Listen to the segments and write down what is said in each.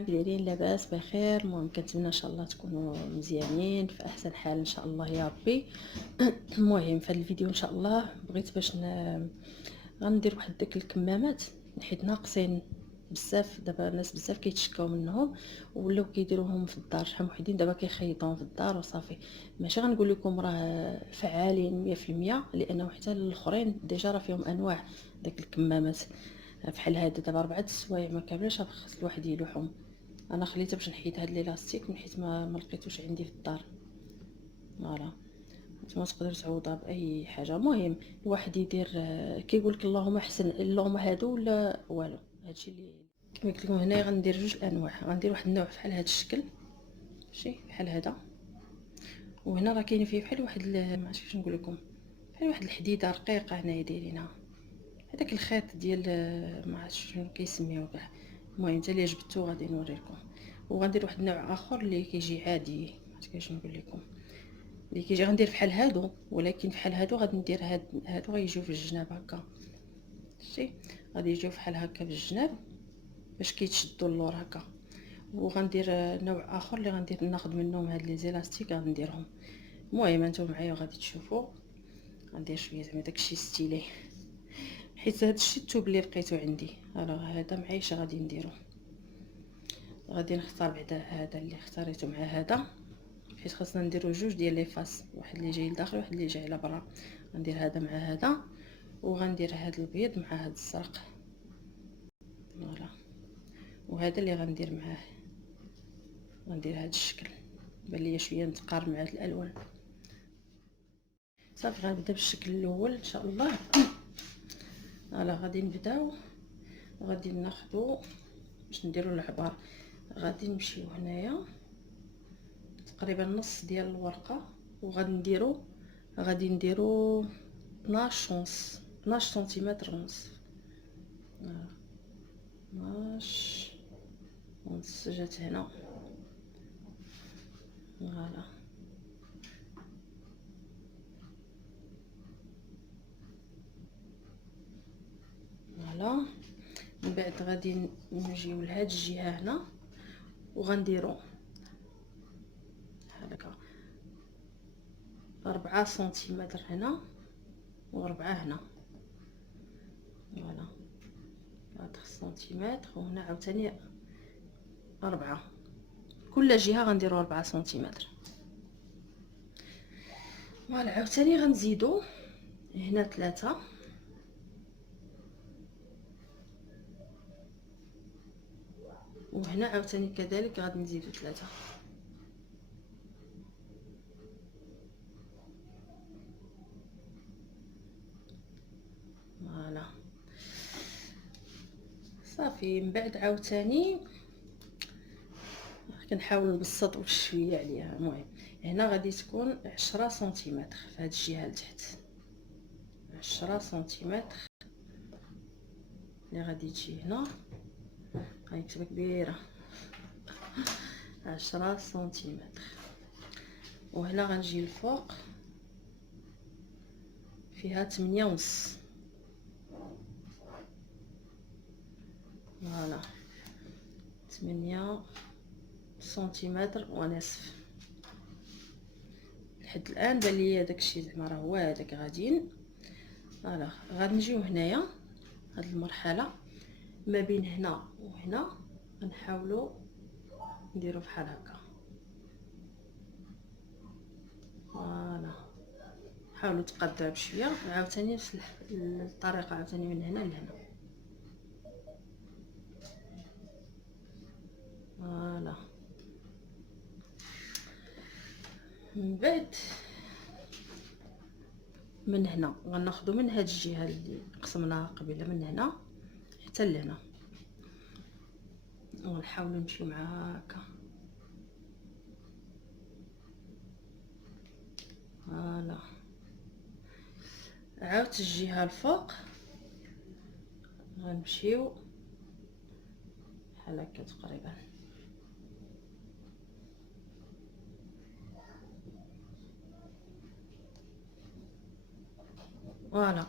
دايرين لاباس بخير. المهم كنتمنى ان شاء الله تكونوا مزيانين في احسن حال ان شاء الله يا ربي. المهم في هذا الفيديو ان شاء الله بغيت باش غندير واحد داك الكمامات حيت ناقصين بزاف. دابا الناس بزاف كيتشكاو منهم ولاو كيديروهم في الدار. شحال من وحدين دابا كيخيطوهم في الدار وصافي. ماشي غنقول لكم راه فعالين 100%، لانه حتى الاخرين ديجا راه فيهم انواع داك الكمامات بحال هذا. دابا 4 السوايع ما كاملاش خاص الواحد يلوحهم. انا خليته باش نحيد هاد ليلاستيك من حيت ما لقيتوش عندي في الدار. فوالا نتوما تقدروا تعوضوها باي حاجه. المهم الواحد يدير كيقول لك اللهم احسن اللهم هادو ولا والو. هادشي اللي كما قلت لكم هنايا غندير جوج الانواع. غندير واحد النوع بحال هذا الشكل ماشي بحال هذا، وهنا راه كاين فيه بحال واحد ما عرفتش كيفاش نقول لكم، بحال واحد الحديده رقيقه هنايا دايرينها هذاك الخيط ديال ما عرفتش شنو كيسميوه كاع. المهم حتى اللي جبدتو غادي نوريكم. وغندير واحد النوع اخر اللي كيجي عادي ما عرفتش كيفاش نقول لكم، اللي كيجي غندير بحال هادو، ولكن بحال هادو غادي ندير هادو غيجيو في الجناب هكا. شتي غادي يجيو بحال هكا في الجناب باش كيتشدوا اللور هكا. وغندير نوع اخر اللي غندير ناخذ منهم هاد لي زيلاستيك غنديرهم. المهم انتم معايا وغادي تشوفوا. غندير شويه زعما داكشي ستيلي حيت هادشي الثوب اللي لقيتو عندي. هذا معايش غادي نديرو. غادي نختار بعدا هذا اللي اختاريته مع هذا حيت خاصنا نديرو جوج ديال لي فاس، واحد اللي جاي لداخل واحد اللي جاي على برا. غندير هذا مع هذا وغندير هذا الابيض مع هذا الزرق. فوالا وهذا اللي غندير معاه غندير هذا الشكل بان ليا شويه متقارب مع هاد الالوان. صافي غنبدا بالشكل الاول ان شاء الله. فوالا غادي نبداو وغادي ناخذو باش نديرو العبار. غادي نمشيو هنايا تقريبا نص ديال الورقه غادي نديرو 12 سنتيمتر ونص. 12 ونص جات هنا. فوالا فوالا من بعد غادي نجيو لهاد الجهه هنا وغنديرو هكا 4 سنتيمتر هنا و4 هنا. فوالا 4 سنتيمتر وهنا عاوتاني 4. كل جهه غنديرو 4 سنتيمتر. فوالا عاوتاني غنزيدو هنا 3 وهنا عاوتاني كذلك غادي نزيدو 3. فوالا صافي. من بعد عاوتاني كنحاول نبسط شويه عليها. المهم هنا غادي تكون 10 سنتيمتر في هذه الجهه لتحت. 10 سنتيمتر اللي غادي تجي هنا غنكتبها كبيره 10 سنتيمتر. وهنا غنجي الفوق فيها 8 ونص. فوالا 8 سنتيمتر ونصف. لحد الان بان ليا داكشي زعما راه هو هذاك غاديين. فوالا غادي نجيو هنايا هاد المرحله ما بين هنا وهنا غنحاولوا نديرو بحال هكا. فوالا حاولوا تقادوها بشويه. عاوتاني نفس الطريقه عاوتاني من هنا لهنا. فوالا من بعد من هنا غناخذوا من هاد الجهه اللي قسمناها قبيله من هنا حتى لهنا ونحاولوا نمشيو معاها هكا. فوالا عاود الجهه الفوق غنمشيو بحال هكا تقريبا. فوالا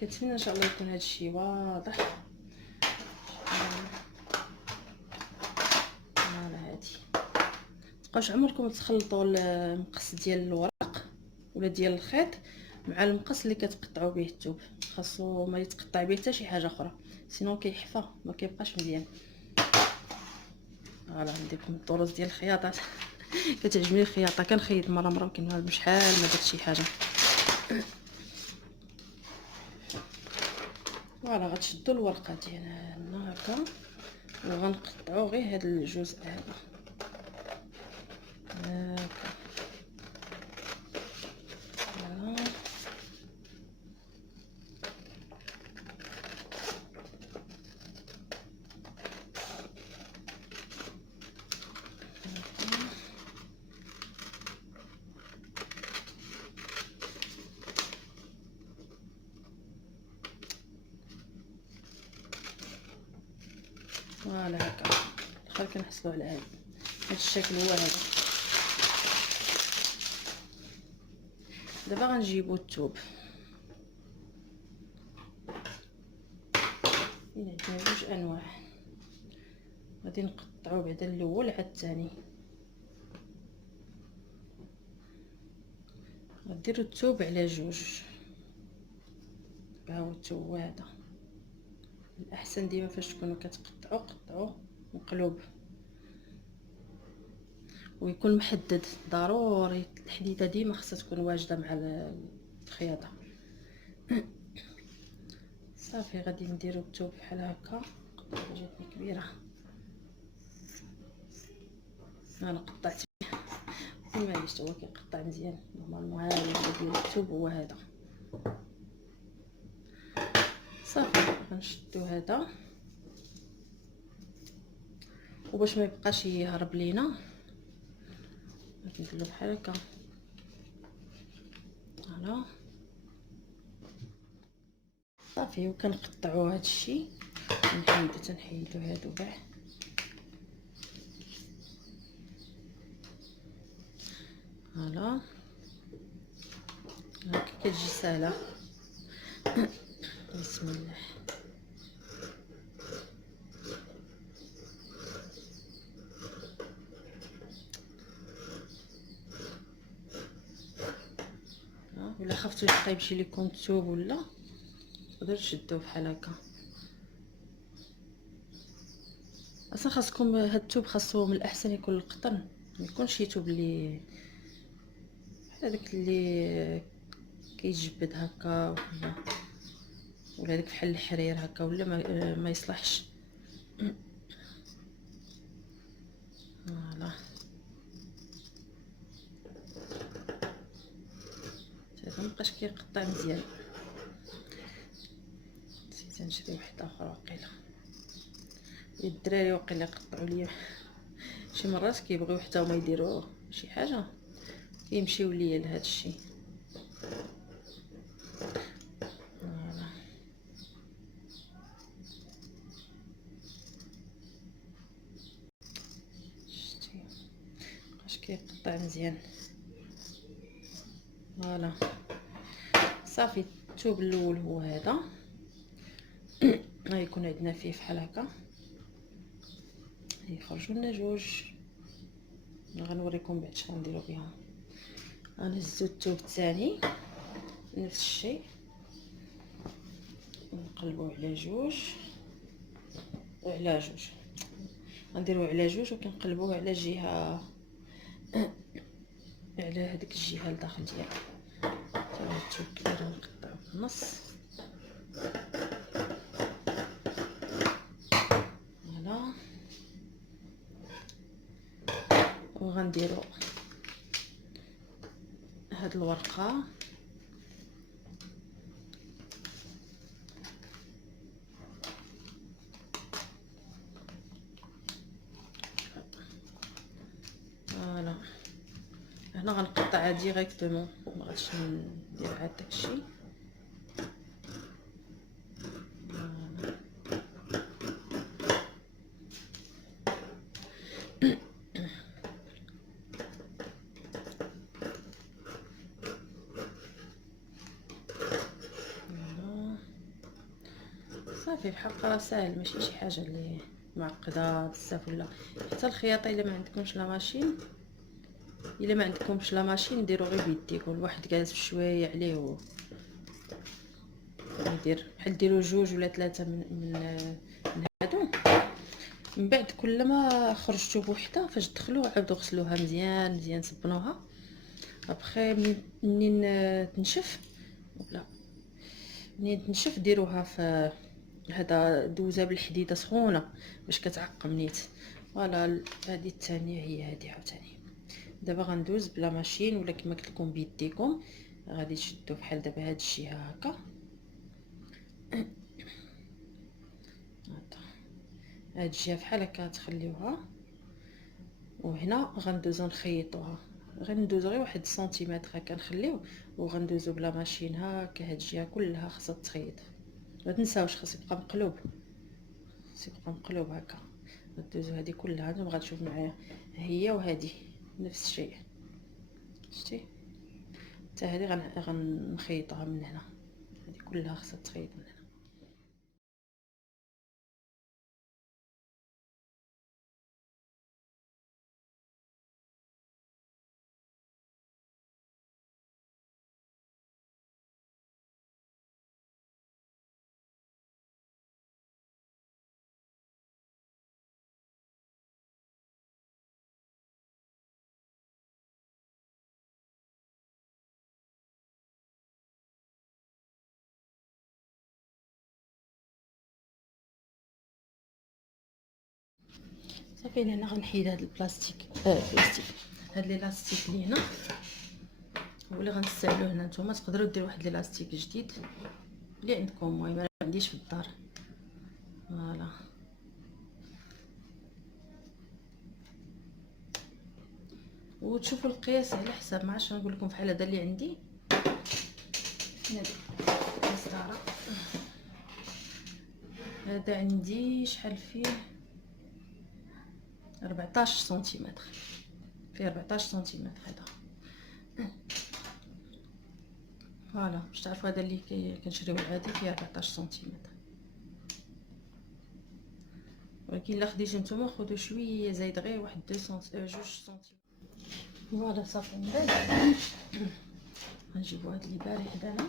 كنتمنى ان شاء الله يكون هذا الشيء واضح. متبقاوش عمركم تخلطوا المقص ديال الورق ولا ديال الخيط مع المقص اللي كتقطعوا به الثوب، خاصو ما يتقطع به حتى شي حاجه اخرى، سينو كيحفى ما كيبقاش مزيان. فوالا نديركم الدروس ديال الخياطات. كتعجبني الخياطه، كنخيط مره وكنهار بشحال ما درت شي حاجه. فوالا غتشدوا الورقه ديالنا هكا وغنقطعوا غير هذا الجزء هذا هكا. فوالا فوالا هكا. الاخر كنحصلوا على هذا الشكل هو هذا. دابا غنجيبوا الثوب، عندنا جوج انواع، غادي نقطعوا بعدا الاول على الثاني. غديروا الثوب على جوج. ها هو الثوب هذا. الاحسن ديما فاش تكونوا كتقطعوا قطعوا مقلوب ويكون محدد، ضروري الحديده ديما خاصها تكون واجده مع الخياطه. صافي غادي نديرو الثوب بحال هكا. قطعه جاتني كبيره، انا قطعت معليش هو كيقطع مزيان نورمالمون. هذا ديال الثوب هو هذا. صافي غنشدو هذا وباش ما يبقاش يهرب لينا غادي نديرو بحال هكا. فوالا صافي وكنقطعوا هذا الشيء، تنحيدو هادو كاع. فوالا هكا كتجي سهله. بسم الله. ولا خفتوا يبقى يمشي لكم الثوب ولا تقدروا تشدوه بحال هكا. اصلا خاصكم هاد الثوب خاصو من الاحسن يكون القطن، ما يكونش شي ثوب اللي بحال هذاك اللي كيجبد هكا ولا هذاك بحال الحرير هكا ولا ما يصلحش. فوالا هذا مابقاش كيقطع مزيان. نسيت نشري وحده اخرى واقيلا. الدراري واقيلا قطعوا لي شي مرات كيبغيو حتى هما يديروا شي حاجه كيمشيو ليا لهذا الشيء. فوالا شتي مابقاش كيقطع مزيان. فوالا صافي الثوب الاول هو هذا. غيكون عندنا فيه بحال هكا، يخرجوا لنا جوج. غنوريكم بعد شنو نديروا بهم. غنهزوا الثوب الثاني نفس الشيء ونقلبوه على جوج وعلى جوج. غنديروه على جوج وكنقلبوه على جهه، على هذيك الجهه لداخل ديالها. حتى هو الثوب كبير غنقطعو في النص. فوالا وغنديرو هاد الورقه فوالا. هنا غنقطعها ديريكتومون، ما غاديش ندير عاد داكشي. صافي الحق راه ساهل، ماشي حاجه اللي معقده بزاف. ولا حتى الخياطه الا ما عندكمش لا ماشين الا ما عندكمش لا ماشين ديروا غير بيديكم، الواحد جالس بشويه عليه و يدير بحال ديروا جوج ولا ثلاثه من هادو. من بعد كلما خرجتوا بوحده فاش تدخلوا عاودوا غسلوها مزيان مزيان، صبنوها ابخي منين تنشف. لا منين تنشف ديروها في هذا، دوزها بالحديده سخونه باش كتعقم نيت. فوالا هذه الثانيه هي هذه عاوتاني. دابا غندوز بلا ماشين ولا كما قلت لكم بيديكم. غادي تشدوا بحال دابا هاد الجهه هكا، هاد الجهه بحال هكا تخليوها، وهنا غندوزو نخيطوها. غندوزو غير واحد سنتيمتر هكا نخليو، وغندوزو بلا ماشين هكا. هاد الجهه كلها خاصها تخيط، ما تنساوش خاص يبقى مقلوب، خاص يبقى مقلوب هكا. غدوزو هادي كلها، نتوما غتشوف معايا هي وهادي نفس الشيء. شتي حتى هادي غنخيطها من هنا، هادي كلها خاصها تخيط من هنا. صافي هنا غنحيد هاد البلاستيك، البلاستيك هاد لي لاستيك اللي هنا، ولا غنستعملوه هنا. نتوما تقدروا ديروا واحد لاستيك جديد اللي عندكم، المهم انا ما عنديش في الدار. فوالا وتشوفوا القياس على حساب، ما عرفتش نقول لكم بحال هذا اللي عندي هنا المسطره. هذا عندي شحال فيه 14 سنتيمتر، فيه 14 سنتيمتر هذا. فوالا باش تعرفوا هذا اللي كنشريو العادي فيه 14 سنتيمتر، ولكن الا خديتو نتوما خذوا شويه زايد غير واحد 2 سنتيمتر 2 سنتيمتر. فوالا صافي. من بعد غنجيبو هاد اللي باري حدانا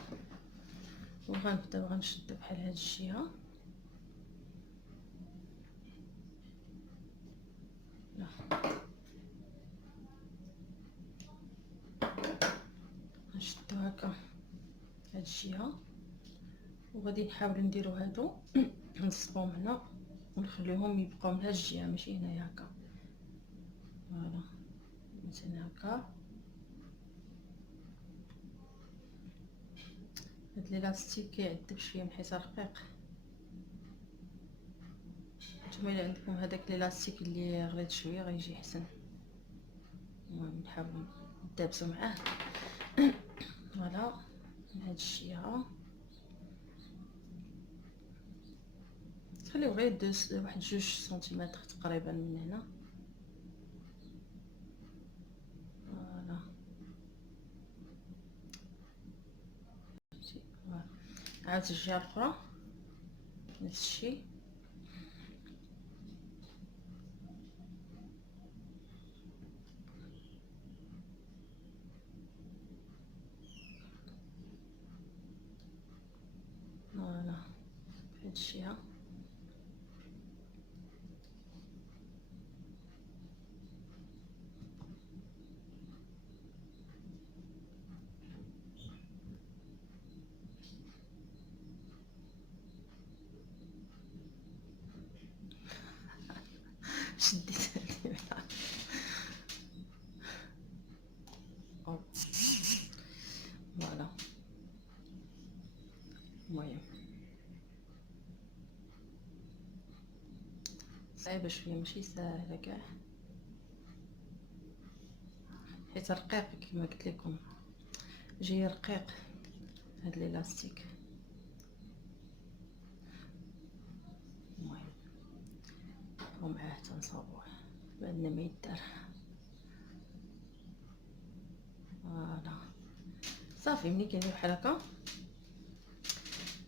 وغنبداو غنشدو بحال هاد الجهه. لا غنشدو هكا هاد الجهه، وغادي نحاول نديرو هادو نصبهم هنا ونخليهم يبقاو من هاد الجهه ماشي هنايا هكا. فوالا مثلا هكا. هاد ليلاستيك كيعذب شويه من حيت رقيق. نتوما الا عندكم هذاك ليلاستيك اللي غليظ شويه غيجي احسن. المهم نحاول ندابزو معاه. فوالا من هاد الجهه خليو غير واحد 2 سنتيمتر تقريبا من هنا. فوالا عاود الجهه الاخرى نفس الشيء. فوالا هاد الجهه شديت هادي فوالا. المهم صعيبه شويه ماشي ساهله كاع، حيت رقيق كما قلت لكم جاي رقيق هاد ليلاستيك. المهم ومعاه تنصاوبوه بعدنا ما يدار. فوالا صافي. ملي كندير بحال هكا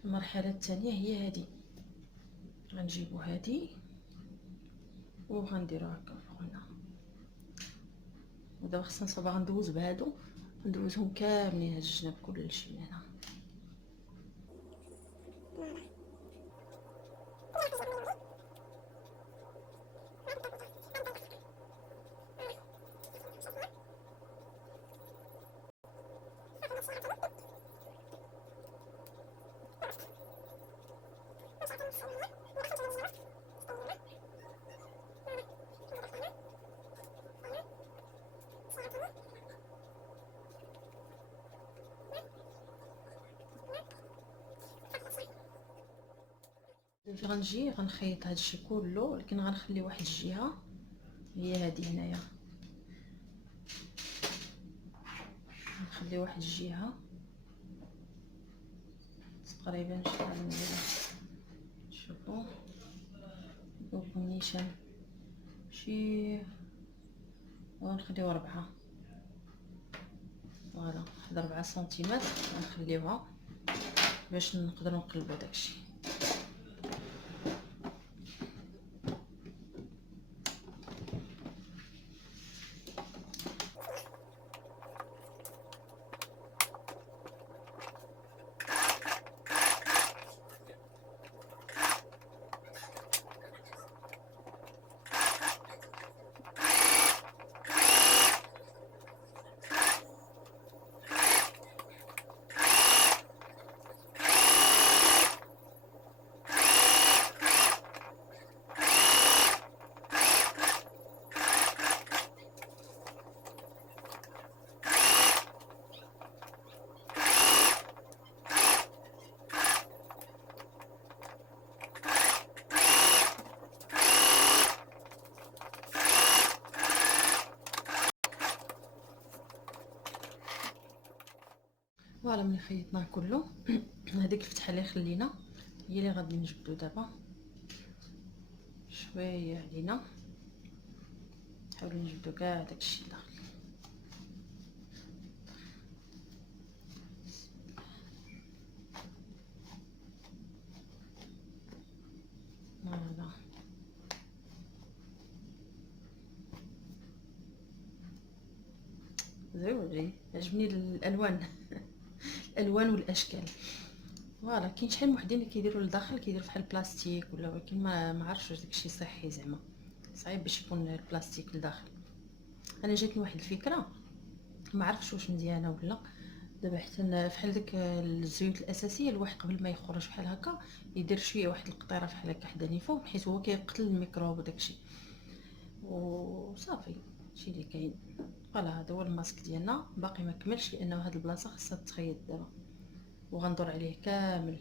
المرحله الثانيه هي هذه، غنجيبو هذه وغنديرو هكا فوق هنا ودابا خصنا صافا غندوز بهادو، ندوزهم كاملين هاد الجناب كلشي من هنا. دابا غنجي غنخيط هادشي كله، ولكن غنخلي واحد الجهه هي هذه هنايا، نخلي واحد الجهه تقريبا شحال نديرو، شوفوا دوك النيشان شي، ونخليو 4 فوالا، واحد 4 سنتيمتر غنخليوها باش نقدروا نقلبوا داكشي. فوالا ملي خيطناه كله هذيك الفتحه اللي خلينا هي اللي غادي نجبدو دابا شويه علينا، نحاولوا نجبدو كاع داكشي داخل. فوالا زوينين، عجبني الالوان الالوان والاشكال. فوالا كاين شحال من وحدين اللي كيديروا لداخل كيديروا فحال البلاستيك ولا، ولكن ما عرفتش واش داكشي صحي زعما، صعيب باش يكون البلاستيك لداخل. انا جاتني واحد الفكره ما عرفتش واش مزيانه ولا، دابا حتى فحال داك الزيوت الاساسيه الواحد قبل ما يخرج بحال هكا يدير شويه واحد القطيره بحال هكا حدا نيفو، حيت هو كيقتل الميكروب وداكشي وصافي هادشي اللي كاين. فوالا هذا هو الماسك ديالنا، باقي ما كملش لانه هاد البلاصه خاصها تخيط دابا، وغندور عليه كامل.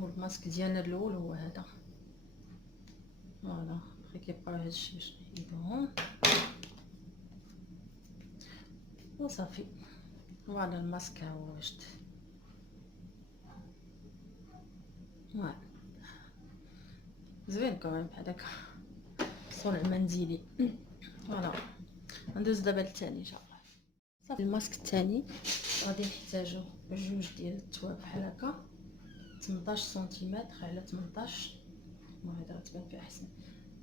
هو الماسك ديالنا الاول هو هذا، فوالا بقى كيبقاو هادشي باش نحيدوهم وصافي. فوالا الماسك ها هو واجد، فوالا زوين كمان بحال هكا صنع منزلي. فوالا ندوز دابا للثاني ان شاء الله. صافي الماسك الثاني غادي نحتاجو جوج ديال التواب بحال هكا 18 سنتيمتر على 18، هذا تبان فيه احسن،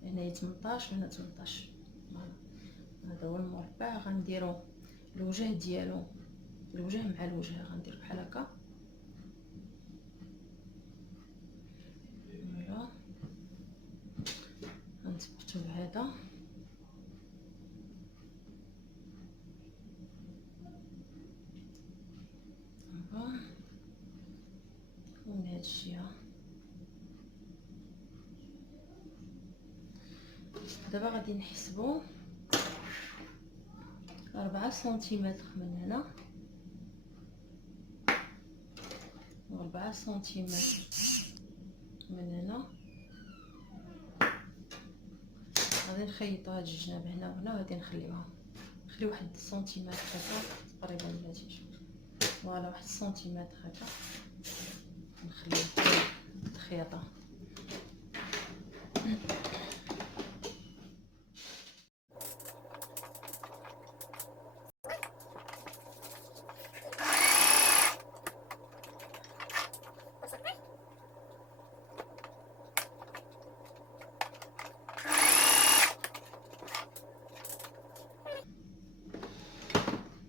هنايا 18 وهنا 18. فوالا هذا هو المربع، غنديرو الوجه ديالو، الوجه مع الوجه غندير بحال هكا. فوالا غنثبتو بهذا، ومن هاد الجهه. دابا غادي نحسبو 4 سنتيمتر من هنا 4 سنتيمتر من هنا. غادي نخيطوا هاد الجناب هنا وهنا، وغادي نخليوها نخلي 1 سنتيمتر هكا تقريبا بلاتي. فوالا 1 سنتيمتر هكا نخليو الخياطه.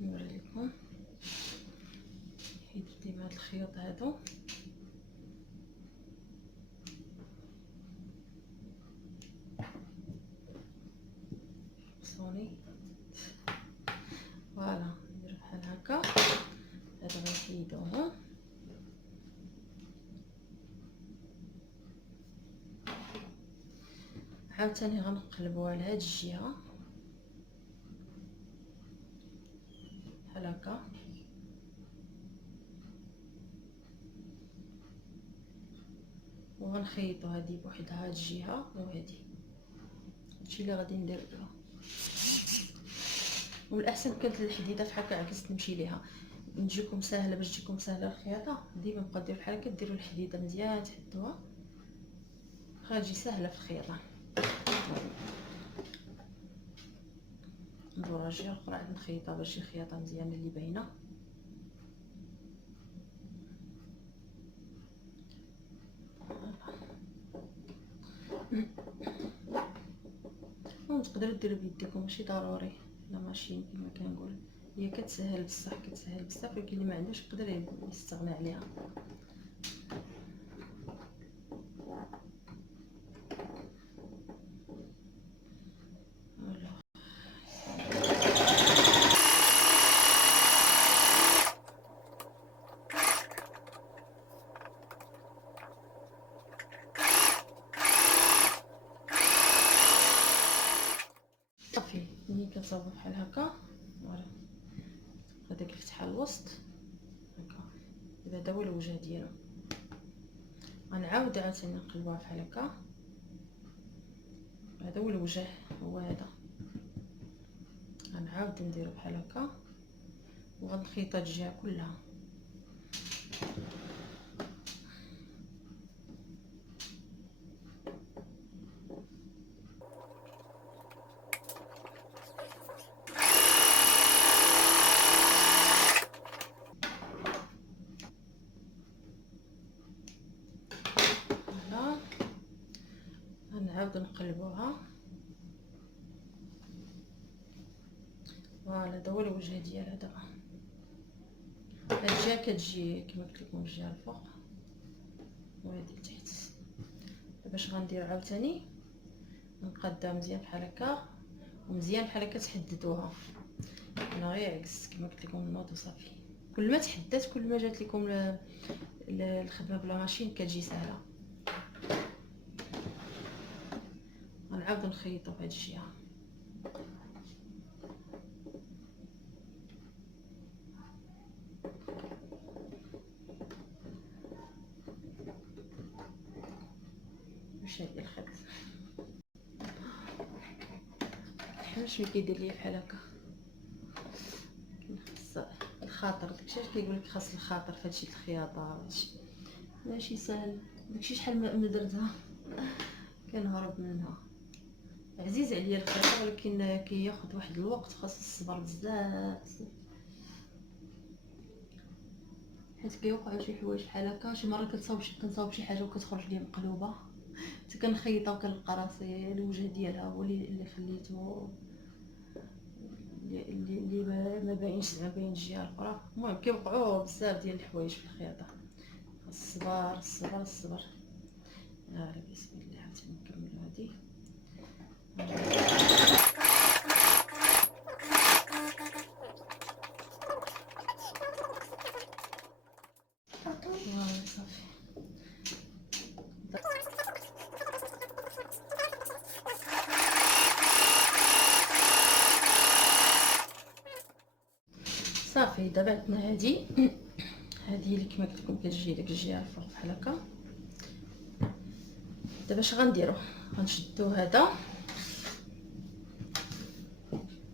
نوريلكم حيت ديما هاد الخيوط هادو صوني. فوالا ندير بحال هكا. هادو غنحيدوهم عاوتاني غنقلبوها لهاد الجهه بحال هكا. وغنخيطو هادي بوحدها هاد الجهه وهادي. هادشي اللي غادي ندير بها. والاحسن كانت الحديده فحال هكا عكست نمشي ليها نجيكم ساهله. باش تجيكم ساهله الخياطه ديما بقاو ديروا بحال هكا، ديروا الحديده مزيان تحدوها غتجي ساهله في الخياطه. ندور الجهه الاخرى عاد نخيطها باش تجي خياطه مزيانه اللي باينه. تقدروا ديروا بيديكم ماشي ضروري لا ماشين كما كنقول. هي كتسهل بصح كتسهل بزاف، ولكن اللي ما عندوش يقدر يستغنى عليها. صافي ملي كتصاوبوا بحال هكا فوالا هذاك الفتحه الوسط هكا. دابا هذا هو الوجه ديالو. غنعاود عاوتاني نقلبوها بحال هكا. هذا هو الوجه، هو هذا. غنعاود نديرو بحال هكا وغنخيط هاد الجهه كلها. فوالا غنعاود نقلبوها. فوالا هذا هو الوجه ديالها. دابا هاد الجهه كتجي كما قلت لكم الجهه الفوق وهادي لتحت. باش غندير عاوتاني نقادها مزيان بحال هكا ومزيان بحال هكا تحددوها. انا غير عكست كما قلت لكم النوض وصافي. كل ما تحدات كل ما جات لكم الخدمه بلا ماشين كتجي سهله. غنعاود نخيطو في هاد الجهه. واش هادي الخيط حاش ملي كيدير ليا بحال هكا خاص الخاطر. داكشي علاش كيقولك خاص الخاطر في هادشي الخياطه. هادشي ماشي سهل. داكشي شحال ما درتها كنهرب منها. عزيز عليا الخياطه ولكن كياخذ واحد الوقت، خاص الصبر بزاف. حيت كيوقعوا شي حوايج بحال هكا. شي مره كنصاوب شي حاجه وكتخرج لي مقلوبه حتى كنخيطها وكنلقى راسي الوجه ديالها هو اللي خليته اللي ما باينش زعما باين الجهه الاخرى. المهم كيوقعوا بزاف ديال الحوايج في الخياطه. الصبر الصبر الصبر. يلا بسم الله عاوتاني نكملوا هذه. صافي صافي. دابا عندنا هذه هذه اللي كما قلت لكم كتجي داك الجهه الفوق بحال هكا. دابا اش غنديرو؟ غنشدو هذا،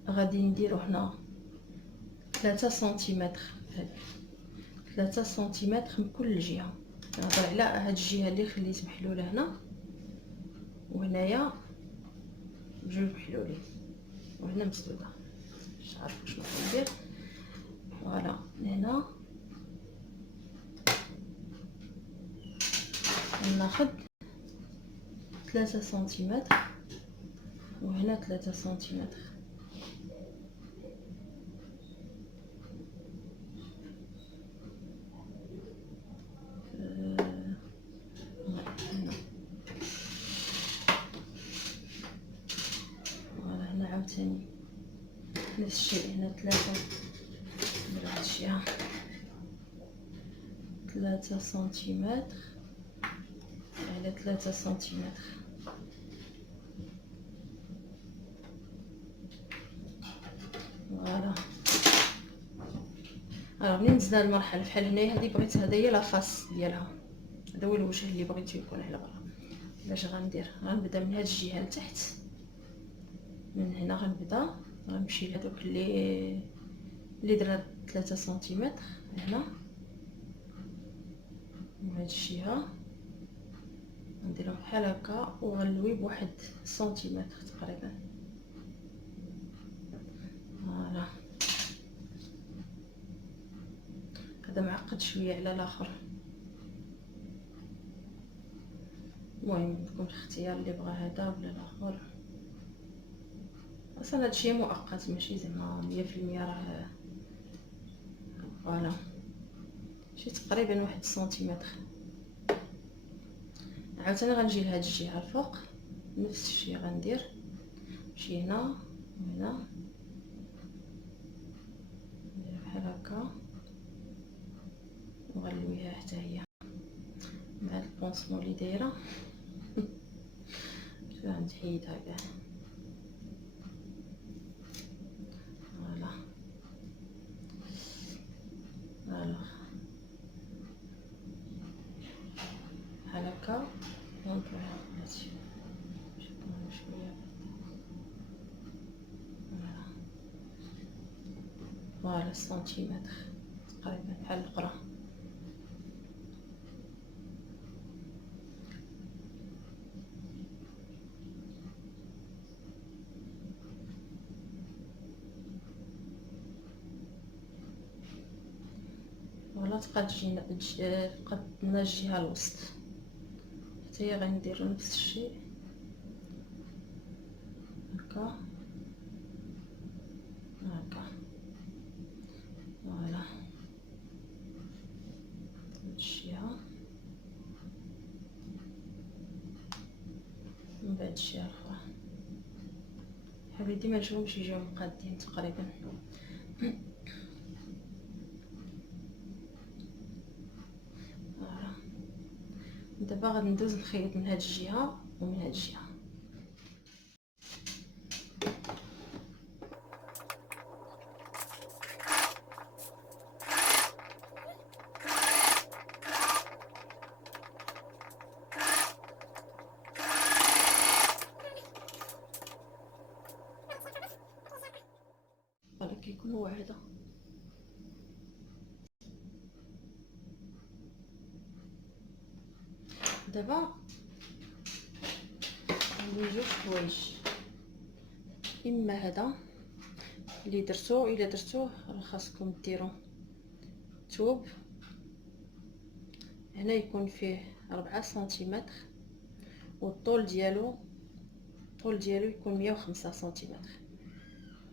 غادي نديرو هنا 3 سنتيمتر، هذه 3 سنتيمتر من كل جهه. نهضر على هاد الجهه اللي خليت محلوله هنا، وهنايا بجوج محلولين، وهنا مسدوده. مش عارفه شنو ندير. فوالا هنا ناخذ 3 سنتيمتر، وهنا 3 سنتيمتر. هنا عاوتاني نفس الشيء، هنا 3 من هاد الجهة 3 سنتيمتر على 3 سنتيمتر. فوالا. منين نزلنا المرحله بحال هنايا، هذه بغيت، هذا هي لافاس ديالها، هذا هو الوجه اللي بغيتو يكون على برا. باش غندير، غنبدا من هاد الجهه لتحت، من هنا غنبدا غنمشي لهذوك اللي درنا 3 سنتيمتر هنا، من هاد الجهه نديرهم بحال هكا، وغنلوي بواحد سنتيمتر تقريبا. فوالا. هذا معقد شويه على الاخر، المهم عندكم الاختيار اللي بغى هذا ولا الاخر. اصلا هادشي مؤقت ماشي زعما 100% راه. فوالا شي تقريبا واحد سنتيمتر. عاوتاني غنجي لهاد الجهه الفوق نفس الشيء، غندير نمشي هنا وهنا، ندير بحال هكا وغنلويها حتى هي مع البونسمون اللي دايره. غنحيدها كاع. فوالا. فوالا بحال هكا ونطويها بلاتي شويه. فوالا سنتيمتر تقريبا بحال الاخرى. ولا تبقى تجينا تبقى لنا الجهه الوسط، حتى هي غندير نفس الشيء هكا هكا. فوالا هاد الجهه من بعد الجهه الاخرى. حاولي ديما نشوفهمش يجيو مقادين تقريبا. دابا غادي ندوز نخيط من هاد الجهه ومن هاد الجهه. فوالا كيكون هو هذا. دابا عندي جوج حوايج، اما هذا اللي درتو، الا درتوه راه خاصكم ديروا توب هنا يكون فيه 4 سنتيمتر، والطول ديالو يكون 105 سنتيمتر.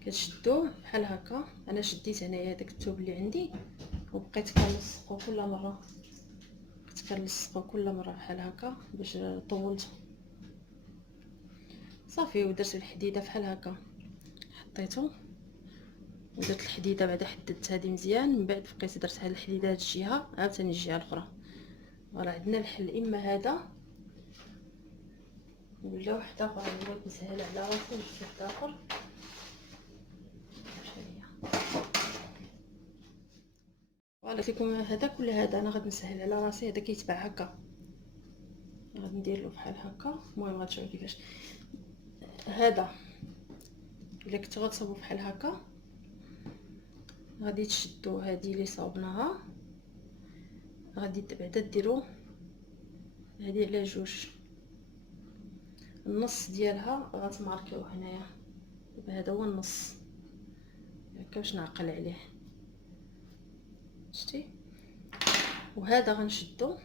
كتشدوه بحال هكا. انا شديت هنايا داك الثوب اللي عندي وبقيت كنلصقو كل مره، كل مره بحال هكا باش طولته صافي. ودرت الحديده بحال هكا، حطيته ودرت الحديده، بعدا حددت هذه مزيان، من بعد بقيت درت هاد الحديده هاد الجهه عاوتاني الجهه الاخرى. فوالا عندنا الحل، اما هذا ولا واحد اخر. بغيت نسهل على راسي نشوف واحد اخر. قلت لكم هذاك ولا هذا، انا غادي نسهل على راسي. هذا كيتباع هكا، غادي ندير له بحال هكا. المهم غتشوفوا كيفاش هذا. الا كنتو غتصاوبوا بحال هكا غادي تشدوا هذه اللي صاوبناها، غادي بعدا ديروا هذه على جوج، النص ديالها غتماركيوه هنايا. دابا هذا هو النص هكا باش نعقل عليه، شتي. وهذا غنشدو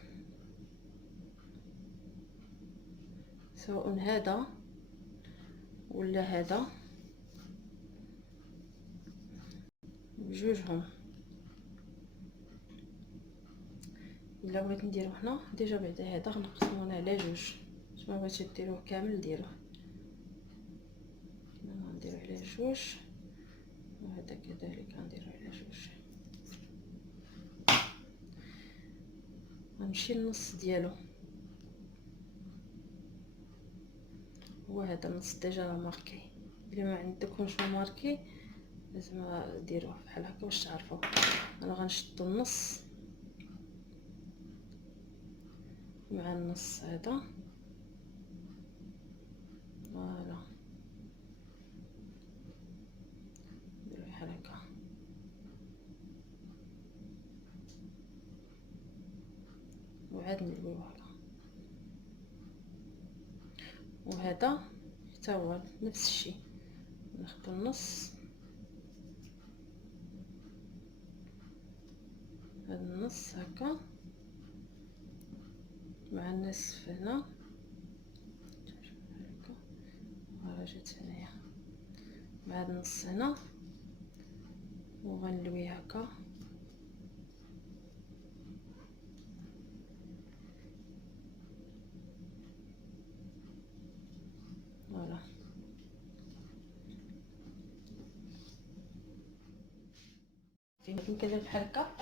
سواء هذا ولا هذا بجوجهم. الا بغيت نديرو هنا ديجا بعدا هذا غنقسمو هنا على جوج، باش ما بغيتش ديروه كامل ديروه هنا، غنديرو على جوج. وهذا كذلك غنديرو على جوج. غنمشي النص ديالو هو هذا النص ديجا راه ماركي. الا ما عندكمش ماركي لازم ديروه بحال هكا باش تعرفوا. انا غنشدو النص مع النص هذا، فوالا نديرو بحال هكا. وعاد نديرو هكا. وهذا حتى هو نفس الشيء، ناخذ النص، هذا النص هكا مع النصف هنا هكا، ها جات هنايا مع هذا النص هنا، وغنلوي هكا. فوالا يمكن بحال هكا.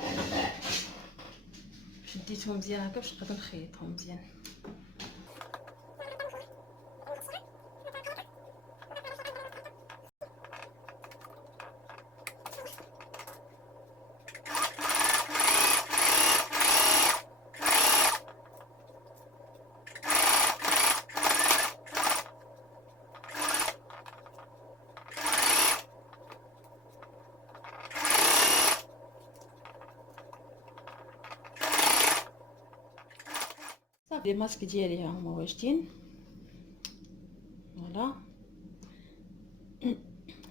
شديتهم مزيان هكا باش نقدر نخيطهم مزيان. صافي الماسك ديالي ها هما واجدين. فوالا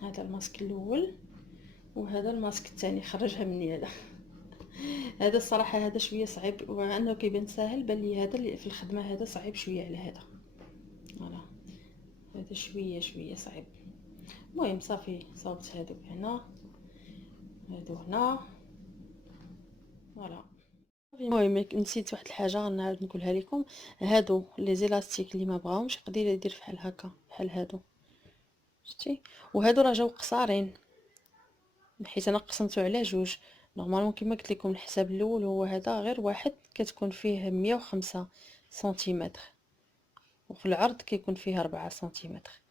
هذا الماسك الاول وهذا الماسك الثاني. خرجها مني هذا. هذا الصراحه هذا شويه صعيب، وانه كيبان ساهل بان لي هذا اللي في الخدمه هذا صعيب شويه على هذا. فوالا هذا شويه صعيب. المهم صافي صوبت هذوك هنا هادو هنا. فوالا المهم نسيت واحد الحاجه غنعاود نقولها لكم. هادو لي زيلاستيك اللي ما بغاهمش يقدر يدير بحال هكا بحال هادو، شتي. وهادو راه جاو قصارين حيت انا قسمته على جوج. نورمالمون كما قلت لكم الحساب الاول هو هذا غير واحد، كتكون فيه 105 سنتيمتر، وفي العرض كيكون فيه 4 سنتيمتر،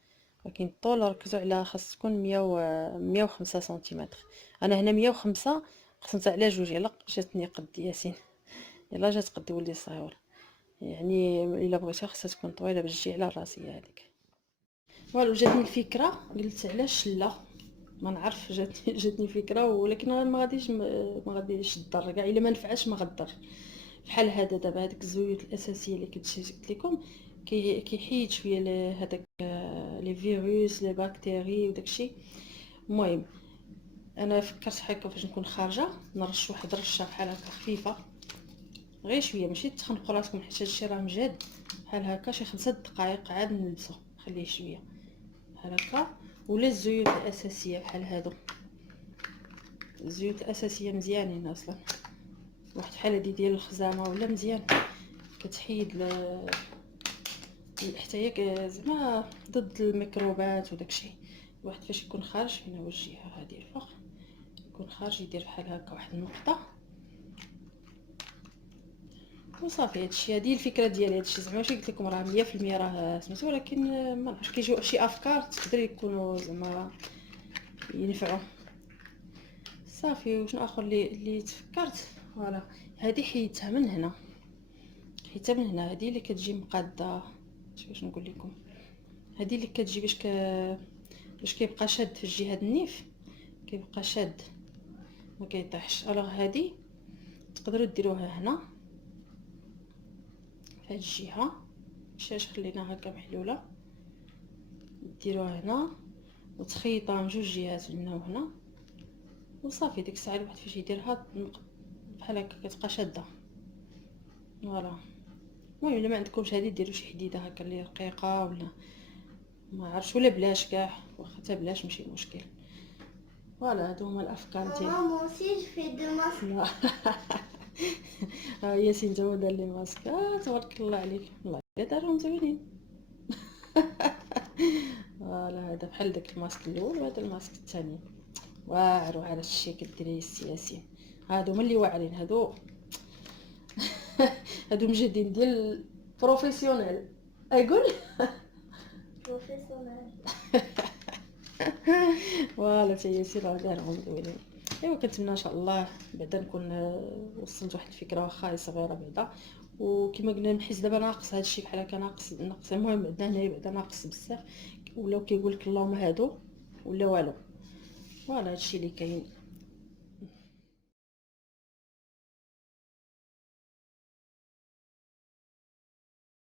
ولكن الطول ركزوا على خاص تكون 105 سنتيمتر. انا هنا 105 قسمت على جوج. يلا جاتني قد ياسين، يلا جات قد ولدي الصغير. يعني الا بغيتها خاصها تكون طويله باش تجي على راسي هذيك. والو جاتني الفكره قلت علاش لا، ما نعرف جاتني فكره، ولكن ما غاديش تضر كاع. الا ما نفعش ما غضر. بحال هذا دابا هذيك الزيوت الاساسيه اللي قلت لكم كيحيد شويه هذاك لي فيروس لي بكتيري وداكشي. المهم انا فكرت هكا فاش نكون خارجه نرش واحد الرشه بحال هكا خفيفه غير شويه، ماشي تخنقوا راسكم حيت هادشي راه مجهد. بحال هكا شي 5 دقائق عاد نلبسو، خليه شويه بحال هكا. ولا الزيوت الاساسيه بحال هادو، الزيوت الاساسيه مزيانين اصلا. واحد بحال هادي ديال الخزامه ولا مزيان كتحيد حتى هي زعما ضد الميكروبات وداكشي. الواحد فاش يكون خارج هنا هو الجهه هذه الفوق، يكون خارج يدير بحال هكا واحد النقطه وصافي. هادشي هذه الفكره ديال هادشي. زعما ماشي قلت لكم راه 100% راه سميتو، ولكن ما نعرفش كيجيو شي افكار تقدر يكونوا زعما ينفعوا. صافي. وشنو اخر اللي تفكرت؟ فوالا هذه حيدتها من هنا، حيدتها من هنا. هذه اللي كتجي مقاده، باش نقول لكم، هذه اللي كتجي باش كيبقى شاد في الجهه النيف، كيبقى شاد ما كيطيحش. الوغ هذه تقدروا ديروها هنا في هذه الجهه، مشاش خليناها هكا محلوله، ديروها هنا وتخيطها من جوج جهات هنا وهنا وصافي. ديك الساعه الواحد فاش يديرها بحال هكا كتبقى شاده. فوالا. المهم الا ما عندكمش هذه ديروا شي حديده هكا اللي رقيقه ولا ما عرفتش، ولا بلاش كاع، واخا حتى بلاش ماشي مشكل. فوالا هادو هما الافكار ديالي. ماما aussi je fais deux masques. ها ياسين تا هو دار لي ماسك. تبارك الله عليك، والله الا دارهم زوينين. فوالا هذا بحال داك الماسك الاول وهذا الماسك الثاني، واعر على الشي كديري السي ياسين. هادو هما اللي واعرين هادو. هادو مجهدين ديال بروفيسيونيل اقول. Professionnel. فوالا تا ياسين راه دارهم زوينين. ايوا كنتمنى ان شاء الله بعدا نكون وصلت واحد الفكره واخا صغيره بعدا. وكما قلنا نحس دابا ناقص هادشي بحال هكا، ناقص. المهم بعدا هنايا بعدا ناقص بزاف، ولاو كيقول لك اللهم هادو ولا والو. فوالا هادشي اللي كاين.